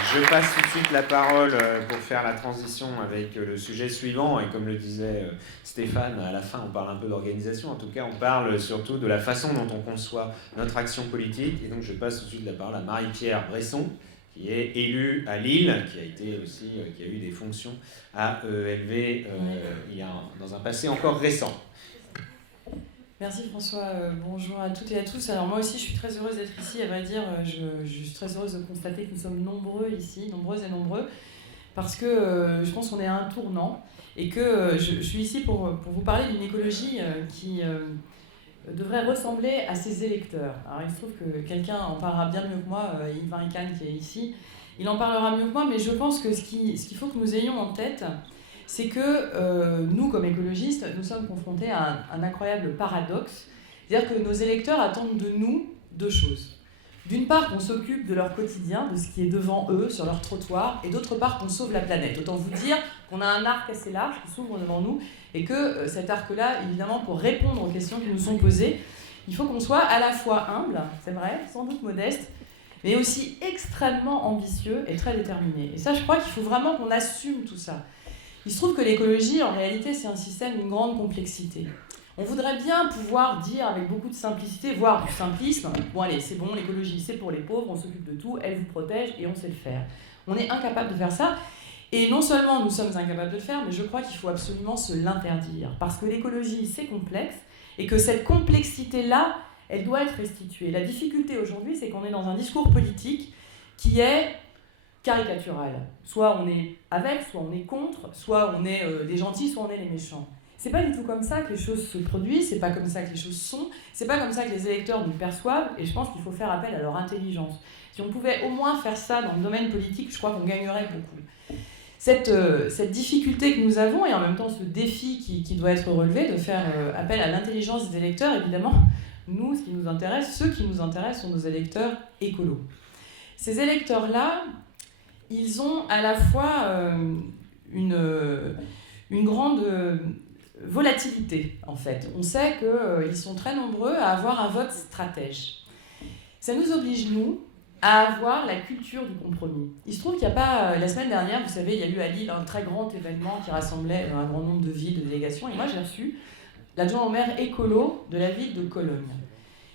Je passe tout de suite la parole pour faire la transition avec le sujet suivant. Et comme le disait Stéphane, à la fin, on parle un peu d'organisation. En tout cas, on parle surtout de la façon dont on conçoit notre action politique. Et donc, je passe tout de suite la parole à Marie-Pierre Bresson, qui est élue à Lille, qui a eu des fonctions à EELV dans un passé encore récent. Merci François, bonjour à toutes et à tous. Alors moi aussi je suis très heureuse d'être ici, à vrai dire, je suis très heureuse de constater que nous sommes nombreux ici, nombreuses et nombreux, parce que je pense qu'on est à un tournant et que je suis ici pour vous parler d'une écologie qui devrait ressembler à ses électeurs. Alors il se trouve que quelqu'un en parlera bien mieux que moi, Yves Marican qui est ici, il en parlera mieux que moi, mais je pense que ce qu'il faut que nous ayons en tête, c'est que nous, comme écologistes, nous sommes confrontés à un incroyable paradoxe. C'est-à-dire que nos électeurs attendent de nous deux choses. D'une part, qu'on s'occupe de leur quotidien, de ce qui est devant eux, sur leur trottoir, et d'autre part, qu'on sauve la planète. Autant vous dire qu'on a un arc assez large qui s'ouvre devant nous, et que cet arc-là, évidemment, pour répondre aux questions qui nous sont posées, il faut qu'on soit à la fois humble, c'est vrai, sans doute modeste, mais aussi extrêmement ambitieux et très déterminé. Et ça, je crois qu'il faut vraiment qu'on assume tout ça. Il se trouve que l'écologie, en réalité, c'est un système d'une grande complexité. On voudrait bien pouvoir dire avec beaucoup de simplicité, voire du simplisme, bon allez, c'est bon, l'écologie, c'est pour les pauvres, on s'occupe de tout, elle vous protège et on sait le faire. On est incapable de faire ça. Et non seulement nous sommes incapables de le faire, mais je crois qu'il faut absolument se l'interdire. Parce que l'écologie, c'est complexe, et que cette complexité-là, elle doit être restituée. La difficulté aujourd'hui, c'est qu'on est dans un discours politique qui est caricatural. Soit on est avec, soit on est contre, soit on est les gentils, soit on est les méchants. C'est pas du tout comme ça que les choses se produisent, c'est pas comme ça que les choses sont, c'est pas comme ça que les électeurs nous perçoivent, et je pense qu'il faut faire appel à leur intelligence. Si on pouvait au moins faire ça dans le domaine politique, je crois qu'on gagnerait beaucoup. Cette difficulté que nous avons, et en même temps ce défi qui doit être relevé, de faire appel à l'intelligence des électeurs, évidemment, nous, ceux qui nous intéressent sont nos électeurs écolos. Ces électeurs-là, ils ont à la fois une grande volatilité, en fait. On sait qu'ils sont très nombreux à avoir un vote stratège. Ça nous oblige, nous, à avoir la culture du compromis. Il se trouve qu'il n'y a pas... La semaine dernière, vous savez, il y a eu à Lille un très grand événement qui rassemblait un grand nombre de villes, de délégations, et moi j'ai reçu l'adjoint au maire écolo de la ville de Cologne.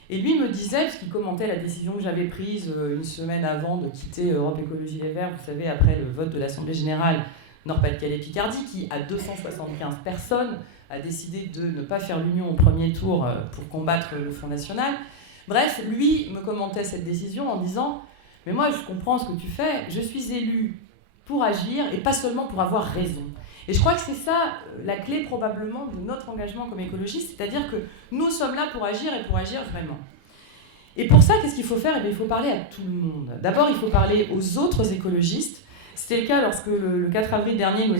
Et lui me disait, parce qu'il commentait la décision que j'avais prise une semaine avant de quitter Europe Écologie Les Verts, vous savez, après le vote de l'Assemblée Générale Nord-Pas-de-Calais-Picardie, qui, à 275 personnes, a décidé de ne pas faire l'union au premier tour pour combattre le Front National. Bref, lui me commentait cette décision en disant « Mais moi, je comprends ce que tu fais, je suis élu pour agir et pas seulement pour avoir raison. » Et je crois que c'est ça la clé probablement de notre engagement comme écologiste, c'est-à-dire que nous sommes là pour agir et pour agir vraiment. Et pour ça, qu'est-ce qu'il faut faire ? Eh bien, il faut parler à tout le monde. D'abord, il faut parler aux autres écologistes. C'était le cas lorsque le 4 avril dernier, nous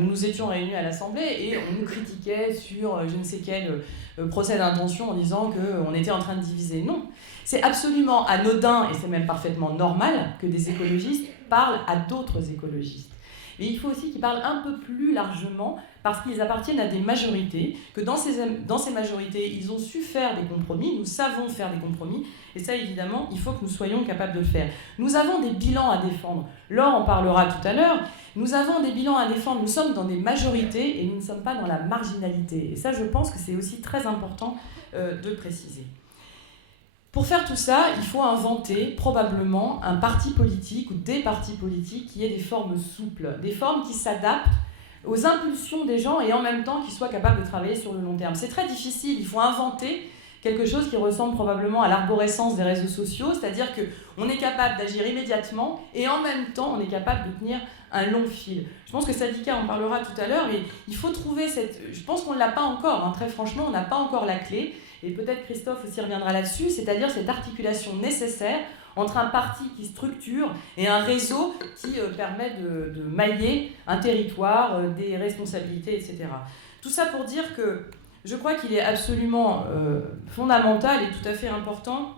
nous étions réunis à l'Assemblée et on nous critiquait sur je ne sais quel procès d'intention en disant qu'on était en train de diviser. Non, c'est absolument anodin et c'est même parfaitement normal que des écologistes parlent à d'autres écologistes. Et il faut aussi qu'ils parlent un peu plus largement parce qu'ils appartiennent à des majorités, que dans ces majorités, ils ont su faire des compromis, nous savons faire des compromis, et ça, évidemment, il faut que nous soyons capables de le faire. Nous avons des bilans à défendre. Laure en parlera tout à l'heure. Nous avons des bilans à défendre. Nous sommes dans des majorités et nous ne sommes pas dans la marginalité. Et ça, je pense que c'est aussi très important de préciser. Pour faire tout ça, il faut inventer probablement un parti politique ou des partis politiques qui aient des formes souples, des formes qui s'adaptent aux impulsions des gens et en même temps qui soient capables de travailler sur le long terme. C'est très difficile, il faut inventer quelque chose qui ressemble probablement à l'arborescence des réseaux sociaux, c'est-à-dire qu'on est capable d'agir immédiatement et en même temps on est capable de tenir un long fil. Je pense que Sadika en parlera tout à l'heure et il faut trouver je pense qu'on ne l'a pas encore, très franchement, on n'a pas encore la clé. Et peut-être Christophe aussi reviendra là-dessus, c'est-à-dire cette articulation nécessaire entre un parti qui structure et un réseau qui permet de mailler un territoire, des responsabilités, etc. Tout ça pour dire que je crois qu'il est absolument fondamental et tout à fait important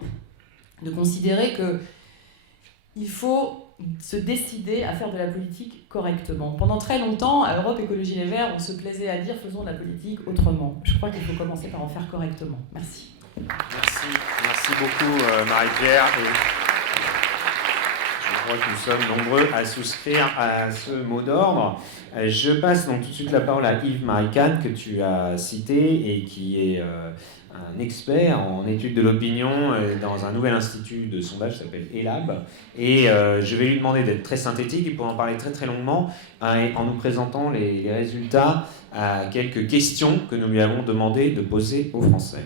de considérer qu'il faut se décider à faire de la politique correctement. Pendant très longtemps, à Europe Écologie Les Verts, on se plaisait à dire « faisons de la politique autrement ». Je crois qu'il faut commencer par en faire correctement. Merci. Merci beaucoup Marie-Pierre. Je crois que nous sommes nombreux à souscrire à ce mot d'ordre. Je passe donc tout de suite la parole à Yves Marican, que tu as cité et qui est un expert en études de l'opinion dans un nouvel institut de sondage qui s'appelle ELAB. Et je vais lui demander d'être très synthétique et pour en parler très très longuement en nous présentant les résultats à quelques questions que nous lui avons demandé de poser aux Français.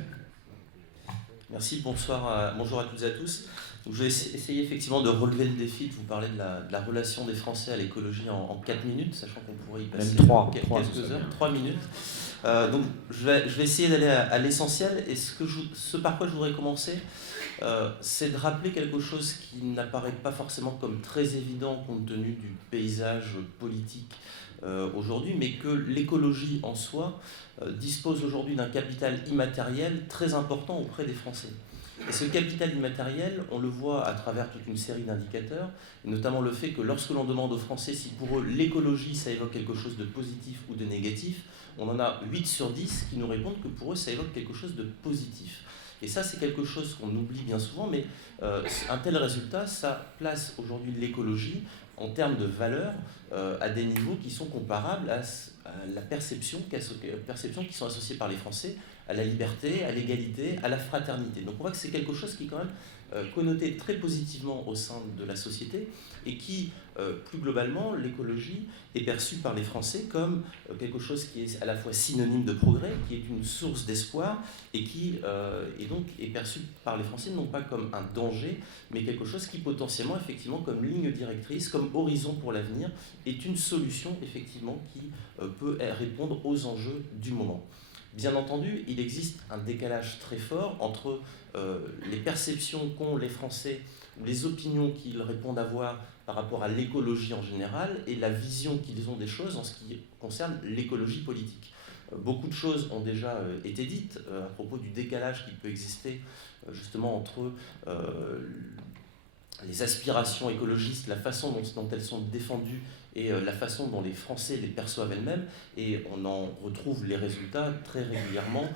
Merci, bonjour à toutes et à tous. Donc, je vais essayer effectivement de relever le défi, de vous parler de la relation des Français à l'écologie en 4 minutes, sachant qu'on pourrait y passer quelques heures, 3 minutes. Donc je vais essayer d'aller à l'essentiel, et ce par quoi je voudrais commencer, c'est de rappeler quelque chose qui n'apparaît pas forcément comme très évident compte tenu du paysage politique aujourd'hui, mais que l'écologie en soi dispose aujourd'hui d'un capital immatériel très important auprès des Français. Et ce capital immatériel, on le voit à travers toute une série d'indicateurs, et notamment le fait que lorsque l'on demande aux Français si pour eux l'écologie ça évoque quelque chose de positif ou de négatif, on en a 8 sur 10 qui nous répondent que pour eux ça évoque quelque chose de positif. Et ça, c'est quelque chose qu'on oublie bien souvent, mais un tel résultat, ça place aujourd'hui l'écologie en termes de valeur à des niveaux qui sont comparables à la perception qui sont associées par les Français à la liberté, à l'égalité, à la fraternité. Donc on voit que c'est quelque chose qui est quand même connoté très positivement au sein de la société et qui, plus globalement, l'écologie est perçue par les Français comme quelque chose qui est à la fois synonyme de progrès, qui est une source d'espoir et qui donc est perçu par les Français non pas comme un danger, mais quelque chose qui potentiellement, effectivement, comme ligne directrice, comme horizon pour l'avenir, est une solution, effectivement, qui peut répondre aux enjeux du moment. Bien entendu, il existe un décalage très fort entre les perceptions qu'ont les Français, les opinions qu'ils répondent avoir par rapport à l'écologie en général et la vision qu'ils ont des choses en ce qui concerne l'écologie politique. Beaucoup de choses ont déjà été dites à propos du décalage qui peut exister justement entre les aspirations écologistes, la façon dont elles sont défendues et la façon dont les Français les perçoivent elles-mêmes, et on en retrouve les résultats très régulièrement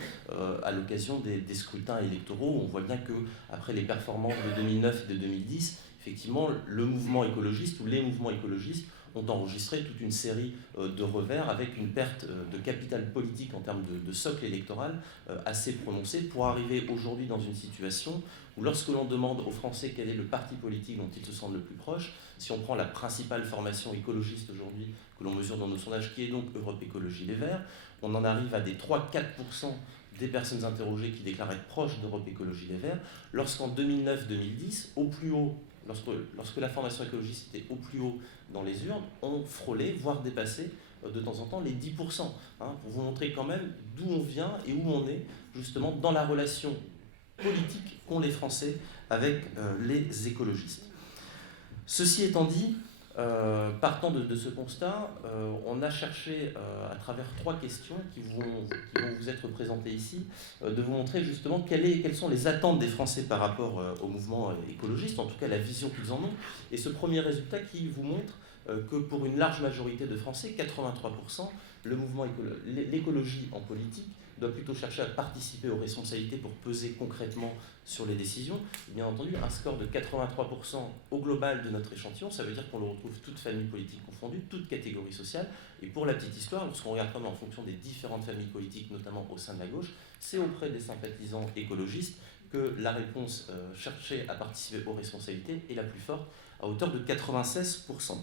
à l'occasion des scrutins électoraux, où on voit bien qu'après les performances de 2009 et de 2010, effectivement, le mouvement écologiste ou les mouvements écologistes ont enregistré toute une série de revers avec une perte de capital politique en termes de socle électoral assez prononcée pour arriver aujourd'hui dans une situation où lorsque l'on demande aux Français quel est le parti politique dont ils se sentent le plus proches, si on prend la principale formation écologiste aujourd'hui que l'on mesure dans nos sondages, qui est donc Europe Écologie Les Verts, on en arrive à des 3-4% des personnes interrogées qui déclarent être proches d'Europe Écologie Les Verts, lorsqu'en 2009-2010, au plus haut, lorsque la formation écologiste était au plus haut dans les urnes, on frôlait, voire dépassait de temps en temps les 10%, pour vous montrer quand même d'où on vient et où on est justement dans la relation politique qu'ont les Français avec les écologistes. Ceci étant dit, partant de ce constat, on a cherché à travers 3 questions qui vont vous être présentées ici, de vous montrer justement quelles sont les attentes des Français par rapport au mouvement écologiste, en tout cas la vision qu'ils en ont, et ce premier résultat qui vous montre que pour une large majorité de Français, 83%, l'écologie en politique doit plutôt chercher à participer aux responsabilités pour peser concrètement sur les décisions. Bien entendu, un score de 83% au global de notre échantillon, ça veut dire qu'on le retrouve toutes familles politiques confondues, toutes catégories sociales. Et pour la petite histoire, lorsqu'on regarde quand même en fonction des différentes familles politiques, notamment au sein de la gauche, c'est auprès des sympathisants écologistes que la réponse chercher à participer aux responsabilités est la plus forte, à hauteur de 96%.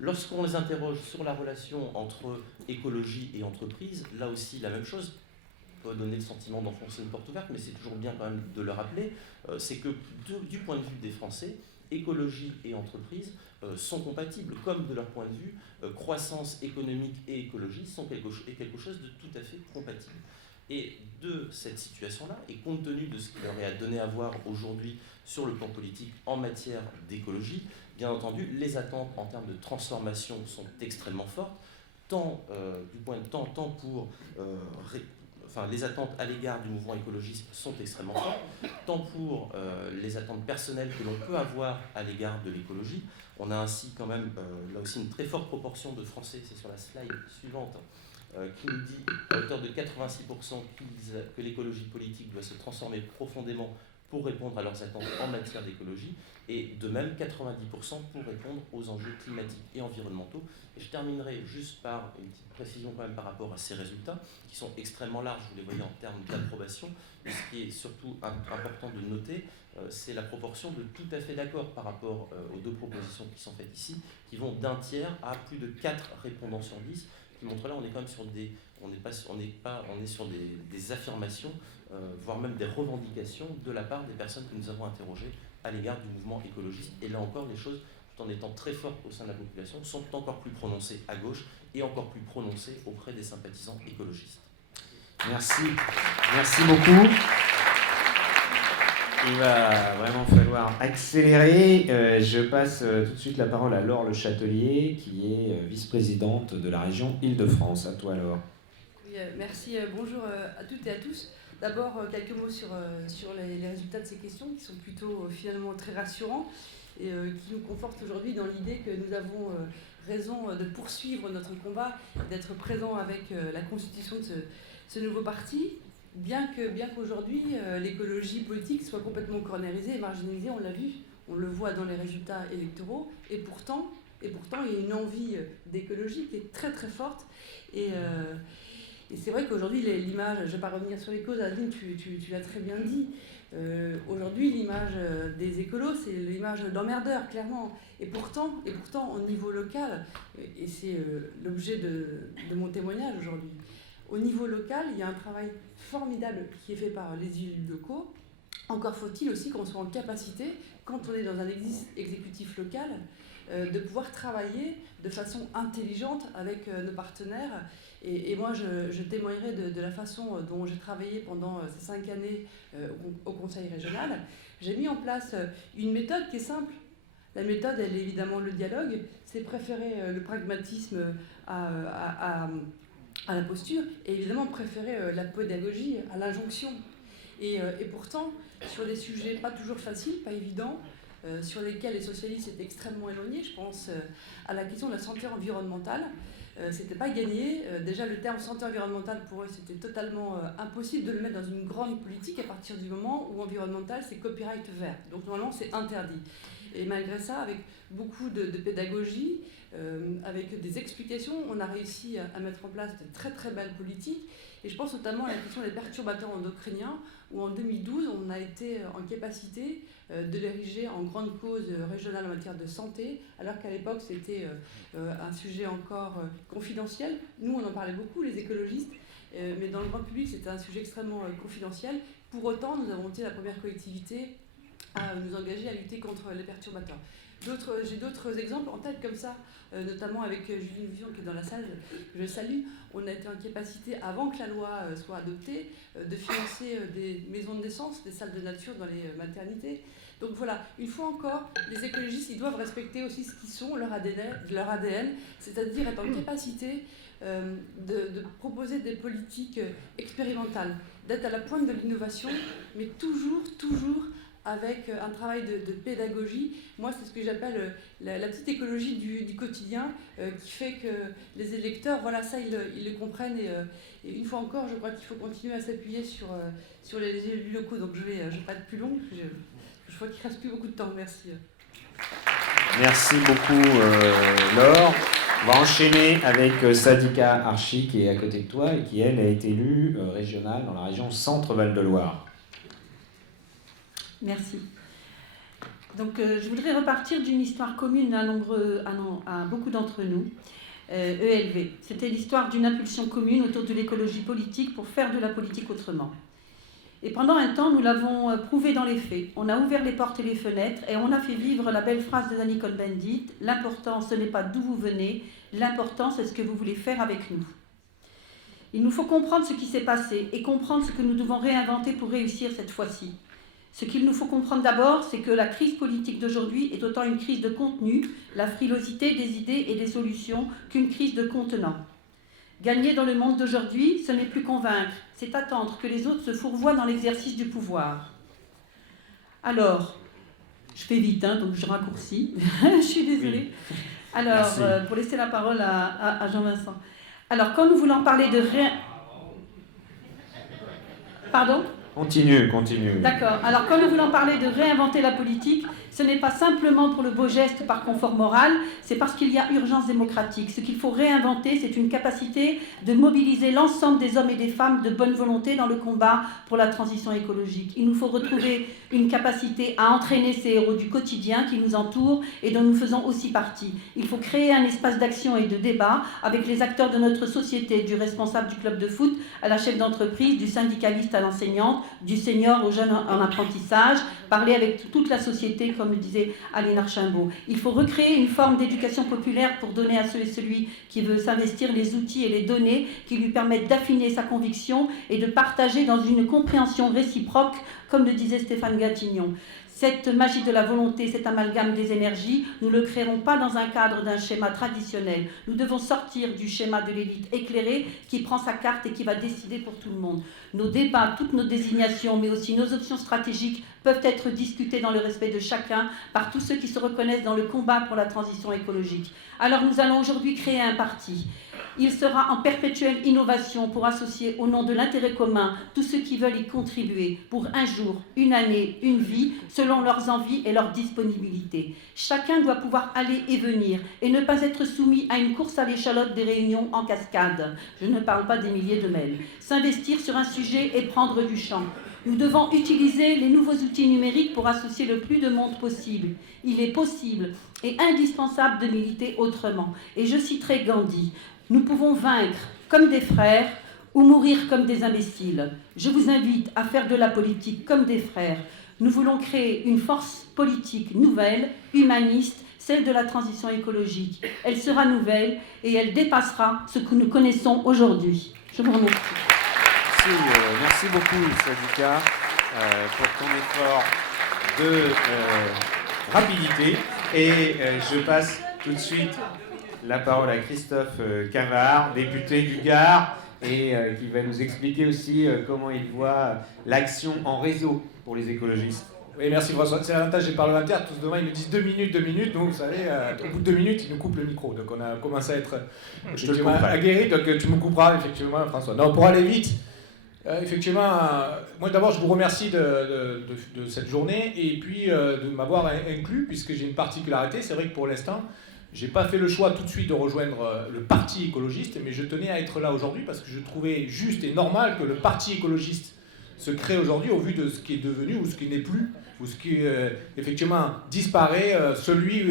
Lorsqu'on les interroge sur la relation entre écologie et entreprise, là aussi la même chose, peut donner le sentiment d'enfoncer une porte ouverte, mais c'est toujours bien quand même de le rappeler, c'est que du point de vue des Français, écologie et entreprise sont compatibles, comme de leur point de vue, croissance économique et écologie sont quelque chose de tout à fait compatible. Et de cette situation-là, et compte tenu de ce qu'il leur est à donner à voir aujourd'hui sur le plan politique en matière d'écologie, bien entendu, les attentes en termes de transformation sont extrêmement fortes, tant pour les attentes à l'égard du mouvement écologiste sont extrêmement fortes, tant pour les attentes personnelles que l'on peut avoir à l'égard de l'écologie. On a ainsi quand même là aussi une très forte proportion de Français, c'est sur la slide suivante, qui nous dit à hauteur de 86% que l'écologie politique doit se transformer profondément pour répondre à leurs attentes en matière d'écologie, et de même 90% pour répondre aux enjeux climatiques et environnementaux. Et je terminerai juste par une petite précision quand même par rapport à ces résultats, qui sont extrêmement larges, vous les voyez en termes d'approbation, mais ce qui est surtout important de noter, c'est la proportion de tout à fait d'accord par rapport aux deux propositions qui sont faites ici, qui vont d'un tiers à plus de 4 répondants sur 10, qui montrent là on est quand même sur des affirmations, voire même des revendications de la part des personnes que nous avons interrogées à l'égard du mouvement écologiste. Et là encore, les choses, tout en étant très fortes au sein de la population, sont encore plus prononcées à gauche et encore plus prononcées auprès des sympathisants écologistes. Merci. Merci beaucoup. Il va vraiment falloir accélérer. Je passe tout de suite la parole à Laure Le Châtelier, qui est vice-présidente de la région Île-de-France. À toi, Laure. Oui, merci. Bonjour à toutes et à tous. D'abord, quelques mots sur les résultats de ces questions, qui sont plutôt finalement très rassurants et qui nous confortent aujourd'hui dans l'idée que nous avons raison de poursuivre notre combat, d'être présents avec la constitution de ce nouveau parti. Bien qu'aujourd'hui, l'écologie politique soit complètement cornérisée et marginalisée, on l'a vu, on le voit dans les résultats électoraux, et pourtant, il y a une envie d'écologie qui est très très forte. Et c'est vrai qu'aujourd'hui, l'image, je ne vais pas revenir sur les causes, Adeline, tu l'as très bien dit, aujourd'hui, l'image des écolos, c'est l'image d'emmerdeurs, clairement. Et pourtant, au niveau local, et c'est l'objet de mon témoignage aujourd'hui, au niveau local, il y a un travail formidable qui est fait par les élus locaux. Encore faut-il aussi qu'on soit en capacité, quand on est dans un exécutif local, de pouvoir travailler de façon intelligente avec nos partenaires. Et moi, je témoignerai de la façon dont j'ai travaillé pendant ces 5 années au Conseil régional. J'ai mis en place une méthode qui est simple. La méthode, elle est évidemment le dialogue. C'est préférer le pragmatisme à la posture, et évidemment préférer la pédagogie à l'injonction. Et pourtant, sur des sujets pas toujours faciles, pas évidents, sur lesquels les socialistes étaient extrêmement éloignés, je pense à la question de la santé environnementale, c'était pas gagné. Déjà, le terme santé environnementale, pour eux, c'était totalement impossible de le mettre dans une grande politique à partir du moment où environnemental, c'est copyright vert. Donc normalement, c'est interdit. Et malgré ça, avec beaucoup de pédagogie, avec des explications, on a réussi à mettre en place de très très belles politiques. Et je pense notamment à la question des perturbateurs endocriniens, où en 2012, on a été en capacité de l'ériger en grande cause régionale en matière de santé, alors qu'à l'époque, c'était un sujet encore confidentiel. Nous, on en parlait beaucoup, les écologistes, mais dans le grand public, c'était un sujet extrêmement confidentiel. Pour autant, nous avons été la première collectivité à nous engager à lutter contre les perturbateurs. J'ai d'autres exemples en tête comme ça, notamment avec Julie Vision qui est dans la salle, que je salue. On a été en capacité, avant que la loi soit adoptée, de financer des maisons de naissance, des salles de nature dans les maternités. Donc voilà, une fois encore, les écologistes, ils doivent respecter aussi ce qu'ils sont, leur ADN, c'est-à-dire être en capacité de proposer des politiques expérimentales, d'être à la pointe de l'innovation, mais toujours avec un travail de pédagogie. Moi, c'est ce que j'appelle la petite écologie du quotidien, qui fait que les électeurs, voilà, ça, ils le comprennent. Et une fois encore, je crois qu'il faut continuer à s'appuyer sur les élus locaux. Donc, je vais pas être plus longue. Je vois qu'il ne reste plus beaucoup de temps. Merci. Merci beaucoup, Laure. On va enchaîner avec Sadika Archi, qui est à côté de toi et qui, elle, a été élue régionale dans la région Centre-Val de Loire. Merci. Donc, je voudrais repartir d'une histoire commune à beaucoup d'entre nous, ELV. C'était l'histoire d'une impulsion commune autour de l'écologie politique pour faire de la politique autrement. Et pendant un temps, nous l'avons prouvé dans les faits. On a ouvert les portes et les fenêtres et on a fait vivre la belle phrase de Nicole Bendit: l'important, ce n'est pas d'où vous venez, l'important, c'est ce que vous voulez faire avec nous. Il nous faut comprendre ce qui s'est passé et comprendre ce que nous devons réinventer pour réussir cette fois-ci. Ce qu'il nous faut comprendre d'abord, c'est que la crise politique d'aujourd'hui est autant une crise de contenu, la frilosité des idées et des solutions, qu'une crise de contenant. Gagner dans le monde d'aujourd'hui, ce n'est plus convaincre, c'est attendre que les autres se fourvoient dans l'exercice du pouvoir. Alors, je fais vite, donc je raccourcis, je suis désolée. Oui. Alors, pour laisser la parole à Jean-Vincent. Alors, quand nous voulons parler de rien... Pardon ? Continue. D'accord. Alors, quand nous voulons parler de réinventer la politique, ce n'est pas simplement pour le beau geste par confort moral, c'est parce qu'il y a urgence démocratique. Ce qu'il faut réinventer, c'est une capacité de mobiliser l'ensemble des hommes et des femmes de bonne volonté dans le combat pour la transition écologique. Il nous faut retrouver une capacité à entraîner ces héros du quotidien qui nous entourent et dont nous faisons aussi partie. Il faut créer un espace d'action et de débat avec les acteurs de notre société, du responsable du club de foot à la chef d'entreprise, du syndicaliste à l'enseignante, du senior au jeune en apprentissage, parler avec toute la société, comme le disait Aline Archimbaud. Il faut recréer une forme d'éducation populaire pour donner à celui qui veut s'investir les outils et les données qui lui permettent d'affiner sa conviction et de partager dans une compréhension réciproque, comme le disait Stéphane Gatignon. Cette magie de la volonté, cet amalgame des énergies, nous ne le créerons pas dans un cadre d'un schéma traditionnel. Nous devons sortir du schéma de l'élite éclairée qui prend sa carte et qui va décider pour tout le monde. Nos débats, toutes nos désignations, mais aussi nos options stratégiques peuvent être discutés dans le respect de chacun par tous ceux qui se reconnaissent dans le combat pour la transition écologique. Alors nous allons aujourd'hui créer un parti. Il sera en perpétuelle innovation pour associer au nom de l'intérêt commun tous ceux qui veulent y contribuer pour un jour, une année, une vie, selon leurs envies et leur disponibilité. Chacun doit pouvoir aller et venir et ne pas être soumis à une course à l'échalote des réunions en cascade. Je ne parle pas des milliers de mails. S'investir sur un sujet et prendre du champ. Nous devons utiliser les nouveaux outils numériques pour associer le plus de monde possible. Il est possible et indispensable de militer autrement. Et je citerai Gandhi. Nous pouvons vaincre comme des frères ou mourir comme des imbéciles. Je vous invite à faire de la politique comme des frères. Nous voulons créer une force politique nouvelle, humaniste, celle de la transition écologique. Elle sera nouvelle et elle dépassera ce que nous connaissons aujourd'hui. Je vous remercie. Merci beaucoup, Sadika, pour ton effort de rapidité. Et je passe tout de suite la parole à Christophe Cavard, député du Gard, et qui va nous expliquer aussi comment il voit l'action en réseau pour les écologistes. Oui, merci François. C'est l'avantage des parlementaires. Tous devant, ils me disent 2 minutes. Nous, vous savez, au bout de 2 minutes, ils nous coupent le micro. Donc on a commencé à être aguerris. Donc tu me couperas, effectivement, François. Non, pour aller vite, effectivement, moi d'abord, je vous remercie de cette journée et puis de m'avoir inclus, puisque j'ai une particularité. C'est vrai que pour l'instant, je n'ai pas fait le choix tout de suite de rejoindre le parti écologiste, mais je tenais à être là aujourd'hui parce que je trouvais juste et normal que le parti écologiste se crée aujourd'hui au vu de ce qui est devenu ou ce qui n'est plus, ou ce qui effectivement disparaît, celui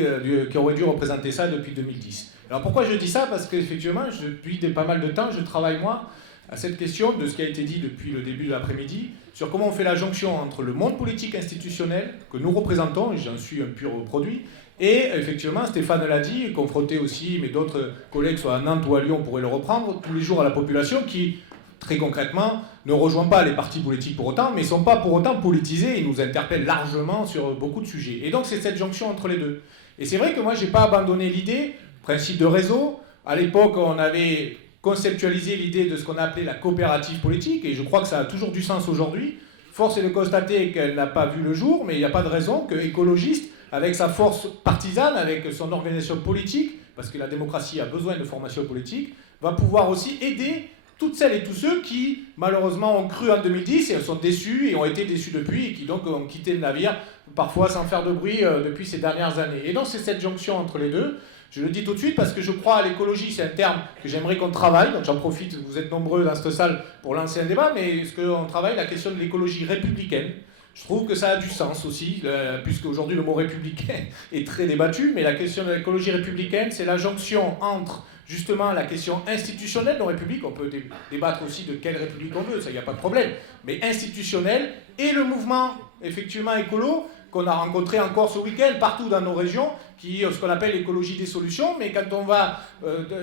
qui aurait dû représenter ça depuis 2010. Alors pourquoi je dis ça? Parce qu'effectivement, depuis pas mal de temps, je travaille moi à cette question de ce qui a été dit depuis le début de l'après-midi, sur comment on fait la jonction entre le monde politique institutionnel que nous représentons, et j'en suis un pur produit, et effectivement, Stéphane l'a dit, confronté aussi, mais d'autres collègues, soit à Nantes ou à Lyon, pourraient le reprendre, tous les jours à la population qui, très concrètement, ne rejoint pas les partis politiques pour autant, mais ne sont pas pour autant politisés et nous interpellent largement sur beaucoup de sujets. Et donc c'est cette jonction entre les deux. Et c'est vrai que moi, je n'ai pas abandonné l'idée, principe de réseau. À l'époque, on avait conceptualisé l'idée de ce qu'on appelait la coopérative politique, et je crois que ça a toujours du sens aujourd'hui. Force est de constater qu'elle n'a pas vu le jour, mais il n'y a pas de raison que écologiste, avec sa force partisane, avec son organisation politique, parce que la démocratie a besoin de formation politique, va pouvoir aussi aider toutes celles et tous ceux qui, malheureusement, ont cru en 2010 et sont déçus et ont été déçus depuis et qui donc ont quitté le navire, parfois sans faire de bruit, depuis ces dernières années. Et donc c'est cette jonction entre les deux. Je le dis tout de suite parce que je crois à l'écologie, c'est un terme que j'aimerais qu'on travaille, donc j'en profite, vous êtes nombreux dans cette salle pour lancer un débat, mais est-ce qu'on travaille la question de l'écologie républicaine? Je trouve que ça a du sens aussi, puisque aujourd'hui le mot républicain est très débattu, mais la question de l'écologie républicaine, c'est la jonction entre justement la question institutionnelle de la République, on peut débattre aussi de quelle République on veut, ça il n'y a pas de problème, mais institutionnelle, et le mouvement effectivement écolo qu'on a rencontré encore ce week-end partout dans nos régions, qui est ce qu'on appelle l'écologie des solutions, mais quand on va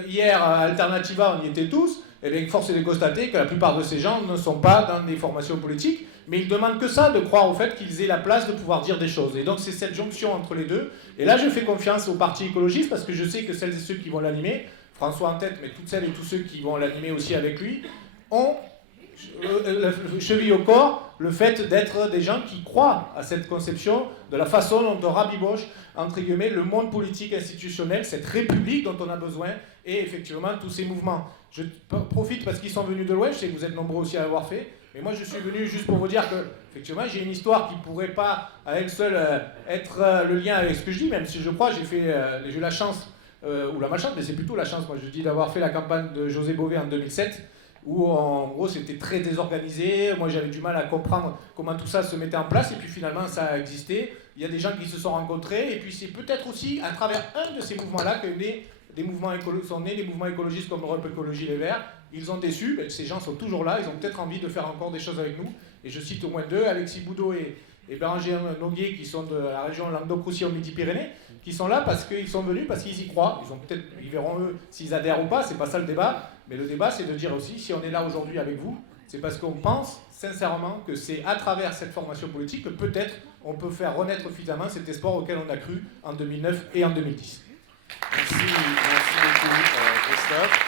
hier à Alternativa, on y était tous, et bien force est de constater que la plupart de ces gens ne sont pas dans des formations politiques, mais ils demandent que ça, de croire au fait qu'ils aient la place de pouvoir dire des choses. Et donc c'est cette jonction entre les deux, et là je fais confiance au parti écologiste, parce que je sais que celles et ceux qui vont l'animer, François en tête, mais toutes celles et tous ceux qui vont l'animer aussi avec lui, ont cheville au corps le fait d'être des gens qui croient à cette conception de la façon dont on rabiboche, entre guillemets, le monde politique institutionnel, cette république dont on a besoin, et effectivement tous ces mouvements. Je profite parce qu'ils sont venus de loin, je sais que vous êtes nombreux aussi à l'avoir fait, Mais moi, je suis venu juste pour vous dire que, effectivement, j'ai une histoire qui ne pourrait pas, à elle seule, être le lien avec ce que je dis, même si je crois, j'ai eu la chance, ou la malchance, mais c'est plutôt la chance, moi je dis, d'avoir fait la campagne de José Bové en 2007, où en gros c'était très désorganisé, moi j'avais du mal à comprendre comment tout ça se mettait en place, et puis finalement ça a existé, il y a des gens qui se sont rencontrés, et puis c'est peut-être aussi à travers un de ces mouvements-là que sont nés des mouvements écologistes comme Europe Écologie Les Verts. Ils ont déçu, ces gens sont toujours là, ils ont peut-être envie de faire encore des choses avec nous, et je cite au moins deux, Alexis Boudot et Bérangère Noguier, qui sont de la région Languedoc-Roussillon Midi-Pyrénées, qui sont là parce qu'ils sont venus, parce qu'ils y croient. Ils verront eux s'ils adhèrent ou pas, c'est pas ça le débat. Mais le débat, c'est de dire aussi, si on est là aujourd'hui avec vous, c'est parce qu'on pense sincèrement que c'est à travers cette formation politique que peut-être on peut faire renaître finalement cet espoir auquel on a cru en 2009 et en 2010. Merci beaucoup Christophe.